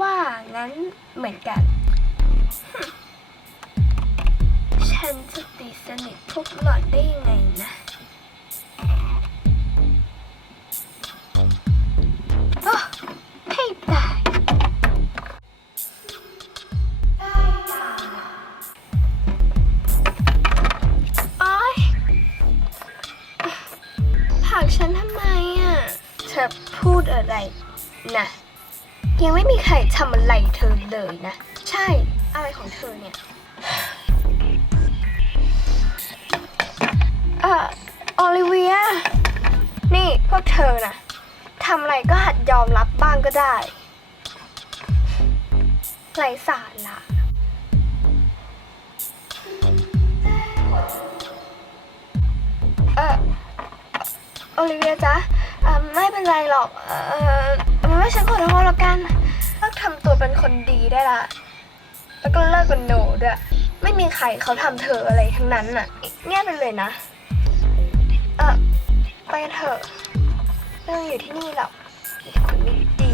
ว่างั้นเหมือนกัน ฉันจะตีสนิทพวกหล่อนได้ยังไงนะโอ้ให้ตายโอ๊ยผลักฉันทำไมอะ เธอพูดอะไรนะ ยังไม่มีใครทำอะไรเธอเลยนะ ใช่อะไรของเธอเนี่ยเอ่อโอลิเวีย นี่พวกเธอน่ะทำอะไรก็หัดยอมรับบ้างก็ได้ไรสาระเออโอลิเวียจ๊ะไม่เป็นไรหรอก เออ นเลิกทำตัวเป็นคนดีได้ละ แล้วก็เลิกกับโนด้วย ไม่มีใครเขาทำเธออะไรทั้งนั้นน่ะเงียบไปเลยนะ เออไปกันเถอะไม่องอยู่ที่นี่หรอกคนไม่ดี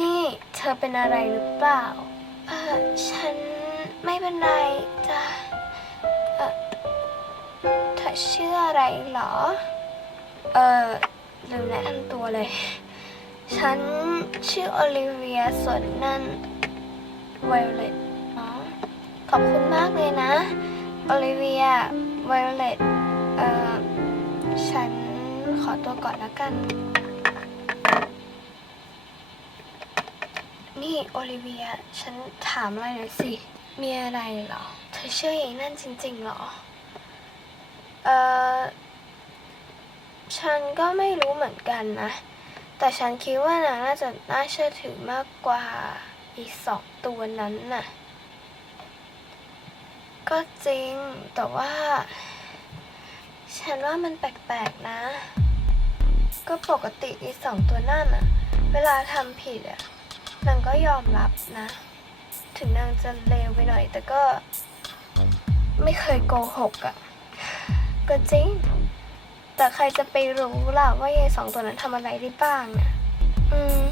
นี่เธอเป็นอะไรหรือเปล่า เออฉันไม่เป็นไรจ้ะ ชื่ออะไรเหรอ เออลืมแนะนำตัวเลย ฉันชื่อโอลิเวียส่วนนั่นไวโอเลตเนาะขอบคุณมากเลยนะ โอลิเวียไวโอเลตเอ่อฉันขอตัวก่อนแล้วกัน นี่โอลิเวีย ฉันถามอะไรหน่อยสิ มีอะไรเหรอ เธอเชื่ออย่างนั่นจริงๆเหรอ เออฉันก็ไม่รู้เหมือนกันนะ แต่ฉันคิดว่านางน่าจะน่าเชื่อถือมากกว่าอีกสองตัวนั้นน่ะ ก็จริง แต่ว่า ฉันว่ามันแปลกๆนะ ก็ปกติอีสองตัวนั่นอะเวลาทำผิดอะนางก็ยอมรับนะ ถึงนางจะเลวไปหน่อย แต่ก็ไม่เคยโกหกอะ ก็จริง แต่ใครจะไปรู้ล่ะว่ายายสองตัวนั้นทำอะไรได้บ้างนะอืม